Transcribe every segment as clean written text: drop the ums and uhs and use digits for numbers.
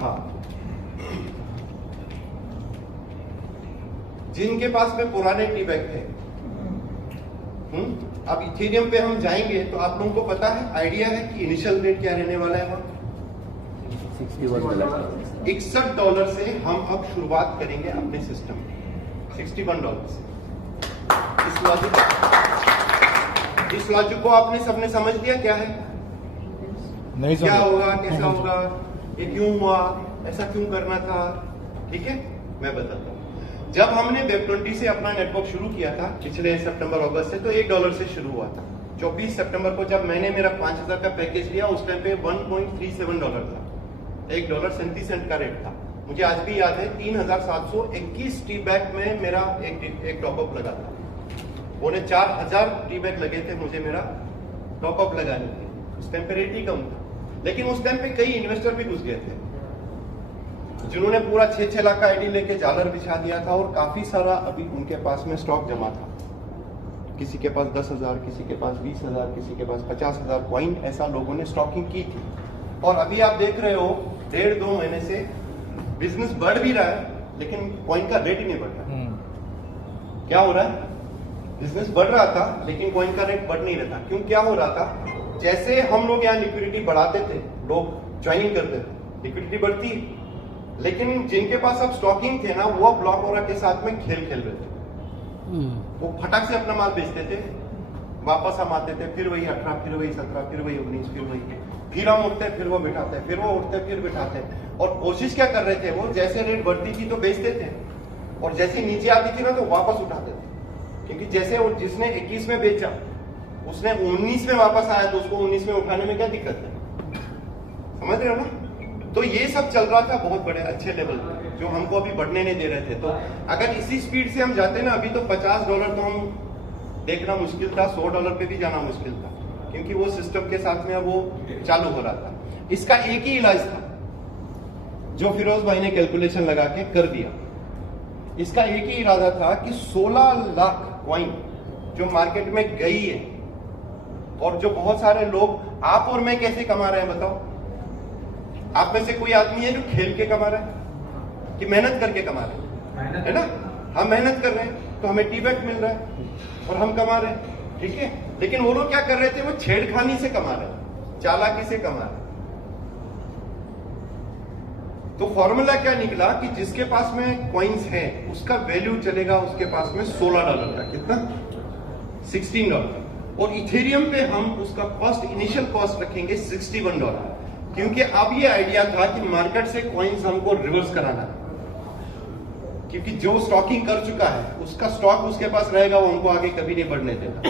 हाँ, जिनके पास में पुराने टी बैग थे, अब इथेरियम पे हम जाएंगे तो आप लोगों को पता है, आइडिया है कि इनिशियल रेट क्या रहने वाला है वहां? $61 से हम अब शुरुआत करेंगे अपने सिस्टम में, $61 से। इस लॉजिक को आपने सबने समझ लिया क्या है? नहीं क्या होगा, कैसा होगा, ये क्यों हुआ, ऐसा क्यों करना था? ठीक है, मैं बताता हूँ। जब हमने वेब20 से अपना नेटवर्क शुरू किया था पिछले सितंबर अगस्त से, तो $1 से शुरू हुआ था। 24 सितंबर को जब मैंने मेरा 5000 का पैकेज लिया, उस टाइम पे $1.37 था, $1.37 का रेट था। मुझे आज भी याद है 3721 टी बैग में मेरा एक टॉपअप लगा था। 4000 टी बैग लगे थे मुझे मेरा टॉपअप लगाने के। उस टाइम पे रेट ही कम था, लेकिन उस टाइम पे कई इन्वेस्टर भी घुस गए थे जिन्होंने पूरा 6-6 लाख का आईडी लेके जालर बिछा दिया था, और काफी सारा अभी उनके पास में स्टॉक जमा था। किसी के पास 10,000, किसी के पास 20,000, किसी के पास 50,000 कॉइन, ऐसा लोगों ने स्टॉकिंग की थी। और अभी आप देख रहे हो 1.5-2 महीने से बिजनेस बढ़ भी रहा है, लेकिन कॉइन का रेट ही नहीं बढ़ रहा। क्या हो रहा है? बिजनेस बढ़ रहा था लेकिन कॉइन का रेट बढ़ नहीं रहा था। क्यों? क्या हो रहा था? जैसे हम लोग यहाँ लिक्विडिटी बढ़ाते थे, लोग ज्वाइनिंग करते थे, लिक्विडिटी बढ़ती, लेकिन जिनके पास अब स्टॉकिंग थे ना, वो ब्लॉक ओरा के साथ में खेल खेल रहे थे। वो फटाक से अपना माल बेचते थे, वापस हम आते थे, फिर वही 18, फिर वही 17, फिर वही 19, फिर हम उठते, फिर वो बिठाते, फिर वो उठते, फिर बिठाते। और कोशिश क्या कर रहे थे वो, जैसे रेट बढ़ती थी तो बेचते थे, और जैसे नीचे आती थी ना तो वापस उठाते थे। क्योंकि जैसे वो जिसने 21 में बेचा, उसने 19 में वापस आया, तो उसको 19 में उठाने में क्या दिक्कत है? समझ रहे हो ना? तो ये सब चल रहा था बहुत बड़े अच्छे लेवल पे, जो हमको अभी बढ़ने नहीं दे रहे थे। तो अगर इसी स्पीड से हम जाते ना, अभी तो $50 तो हम देखना मुश्किल था, $100 पे भी जाना मुश्किल था, क्योंकि वो सिस्टम के साथ में वो चालू हो रहा था। इसका एक ही इलाज था जो फिरोज भाई ने कैलकुलेशन लगा के कर दिया। इसका एक ही इरादा था कि 16 लाख कॉइन जो मार्केट में गई है, और जो बहुत सारे लोग, आप और मैं कैसे कमा रहे हैं बताओ? आप में से कोई आदमी है जो खेल के कमा रहा है कि मेहनत करके कमा रहे हैं? है ना? हम मेहनत कर रहे हैं तो हमें टी बैग मिल रहा है और हम कमा रहे हैं, ठीक है। लेकिन वो लोग क्या कर रहे थे? वो छेड़खानी से कमा रहे हैं, चालाकी से कमा रहे हैं। तो फॉर्मूला क्या निकला कि जिसके पास में कॉइन्स है उसका वैल्यू चलेगा उसके पास में $16 का। कितना? $16। और इथेरियम पे हम उसका कॉस्ट, इनिशियल कॉस्ट रखेंगे $61, क्योंकि अब ये आइडिया था कि मार्केट से कॉइन्स हमको रिवर्स कराना है, क्योंकि जो स्टॉकिंग कर चुका है उसका स्टॉक उसके पास रहेगा, वो हमको आगे कभी नहीं बढ़ने देगा।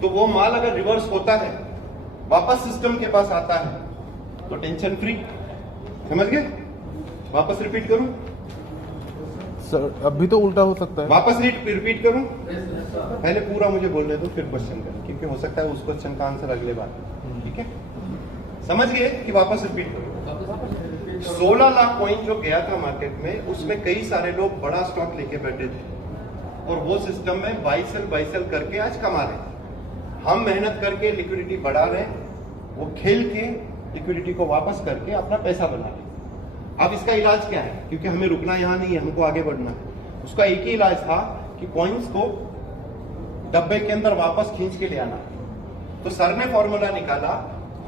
तो वो माल अगर रिवर्स होता है, वापस सिस्टम के पास आता है, तो टेंशन फ्री। समझ गए? वापस रिपीट करूं सर? अभी तो उल्टा हो सकता है। वापस रिपीट करूं? पहले पूरा मुझे बोलने दो, फिर क्वेश्चन करें, क्योंकि हो सकता है उस क्वेश्चन का आंसर अगले बार। ठीक है, समझ गए कि वापस रिपीट करो। 16 लाख कॉइन जो गया था मार्केट में, उसमें कई सारे लोग बड़ा स्टॉक लेके बैठे थे, और वो सिस्टम में बाई सेल करके आज कमा रहे हैं। हम मेहनत करके लिक्विडिटी बढ़ा रहे हैं, वो खेल के लिक्विडिटी को वापस करके अपना पैसा बना रहे हैं। अब इसका इलाज क्या है? क्योंकि हमें रुकना यहां नहीं है, हमको आगे बढ़ना है। उसका एक ही इलाज था कि कॉइन्स को डब्बे के अंदर वापस खींच के ले आना। तो सर ने फॉर्मूला निकाला,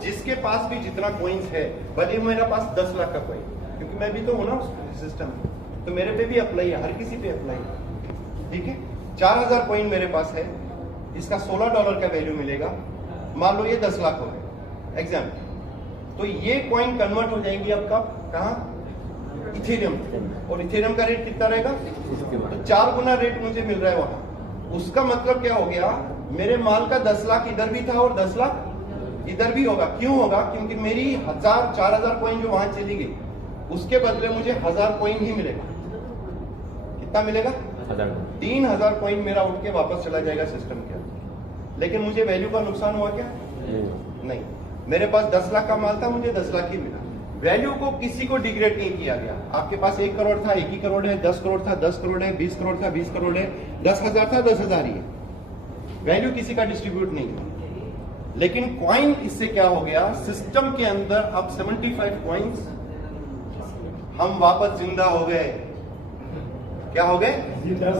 जिसके पास भी जितना कॉइन्स है, भले मेरा पास 10 लाख का कॉइन, क्योंकि मैं भी तो हूं ना उस सिस्टम में, तो मेरे पे भी अप्लाई है, हर किसी पे अप्लाई है। ठीक है, 4000 कॉइन मेरे पास है, इसका $16 का वैल्यू मिलेगा। मान लो ये 10 लाख हो गए एग्जाम्पल, तो ये कॉइन कन्वर्ट हो जाएंगी अब कब, कहा? इथेरियम। और इथेरियम का रेट कितना रहेगा? तो 4 गुना रेट मुझे मिल रहा है वहां। उसका मतलब क्या हो गया? मेरे माल का 10 लाख इधर भी था और 10 लाख इधर भी होगा। क्यों होगा? क्योंकि मेरी 4,000 कॉइन जो वहां चली गई, उसके बदले मुझे 1000 कॉइन ही मिलेगा। कितना मिलेगा? 3000 कॉइन मेरा उठ के वापस चला जाएगा सिस्टम के अंदर। लेकिन मुझे वैल्यू का नुकसान हुआ क्या? नहीं। मेरे पास 10 लाख का माल था, मुझे 10 लाख ही मिला। वैल्यू को किसी को डिग्रेड नहीं किया गया। आपके पास 1 करोड़ था, 1 ही करोड़ है, 10 करोड़ था, 10 करोड़ है, 20 करोड़ था, 20 करोड़ है, 10,000 था, 10,000 ही है। वैल्यू किसी का डिस्ट्रीब्यूट नहीं है। लेकिन कॉइन, इससे क्या हो गया? सिस्टम के अंदर अब 75 कॉइन्स हम वापस जिंदा हो गए। क्या हो गए?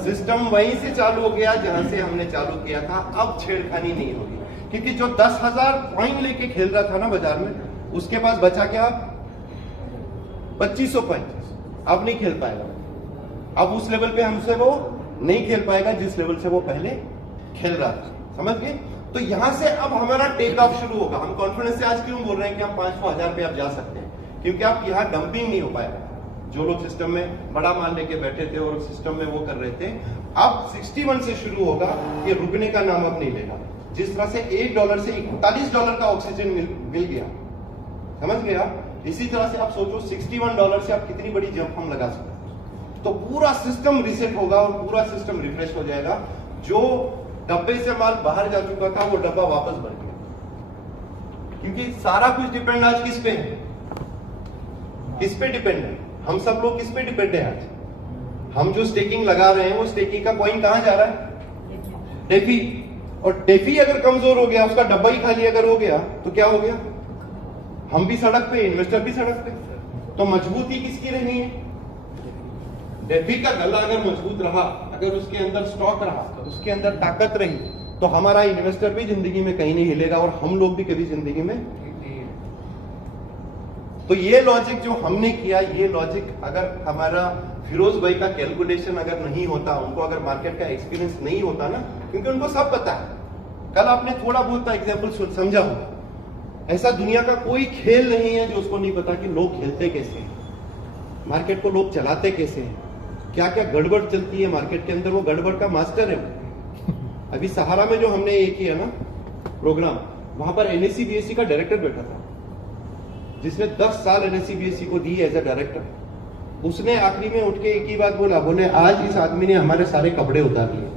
सिस्टम वहीं से चालू हो गया जहां से हमने चालू किया था। अब छेड़खानी नहीं होगी, क्योंकि जो 10,000 पॉइंट लेके खेल रहा था ना बाजार में, उसके पास बचा क्या? 2500 पॉइंट। अब नहीं खेल पाएगा। अब उस लेवल पे हमसे वो नहीं खेल पाएगा जिस लेवल से वो पहले खेल रहा था। समझ गए? तो यहां से अब हमारा टेक ऑफ शुरू होगा। हम कॉन्फिडेंस से आज क्यों बोल रहे हैं कि हम 500-1000 पे आप जा सकते हैं? क्योंकि आप यहाँ डंपिंग नहीं हो पाएगा। जो लोग सिस्टम में बड़ा माल लेके बैठे थे और सिस्टम में वो कर रहे थे, अब 61 से शुरू होगा। ये रुकने का नाम अब नहीं लेगा। जिस तरह से $1 से $41 का ऑक्सीजन मिल गया, समझ गए आप? इसी तरह से आप सोचो $61 से आप कितनी बड़ी जंप हम लगा सकते हैं। तो पूरा सिस्टम रिसेट होगा और पूरा सिस्टम रिफ्रेश हो जाएगा। जो डब्बे से माल बाहर जा चुका था वो डब्बा वापस भर गया, क्योंकि सारा कुछ डिपेंड आज किस पे है? किस पे डिपेंड है? हम सब लोग किस पे डिपेंड है आज? हम जो स्टेकिंग लगा रहे हैं वो स्टेकिंग का कॉइन कहां जा रहा है? डेफी। और डेफी अगर कमजोर हो गया, उसका डब्बा ही खाली अगर हो गया, तो क्या हो गया? हम भी सड़क पे, इन्वेस्टर भी सड़क पे। तो मजबूती किसकी रहनी है? डेफी का गला अगर मजबूत रहा, अगर उसके अंदर स्टॉक रहा, उसके अंदर ताकत रही, तो हमारा इन्वेस्टर भी जिंदगी में कहीं नहीं हिलेगा और हम लोग भी कभी जिंदगी में। तो ये लॉजिक जो हमने किया, ये लॉजिक अगर हमारा फिरोज भाई का कैलकुलेशन अगर नहीं होता, उनको अगर मार्केट का एक्सपीरियंस नहीं होता ना, क्योंकि उनको सब पता है। कल आपने थोड़ा बहुत एग्जाम्पल समझा होगा। ऐसा दुनिया का कोई खेल नहीं है जो उसको नहीं पता कि लोग खेलते कैसे हैं, मार्केट को लोग चलाते कैसे हैं, क्या क्या गड़बड़ चलती है मार्केट के अंदर, वो गड़बड़ का मास्टर है वो। अभी सहारा में जो हमने ये किया ना प्रोग्राम, वहां पर एनएससी बीएससी का डायरेक्टर बैठा था, जिसने 10 साल एनएससी बीएससी को दी एज ए डायरेक्टर। उसने आखिरी में उठ के एक ही बात बोला, बोले आज इस आदमी ने हमारे सारे कपड़े उतार लिए।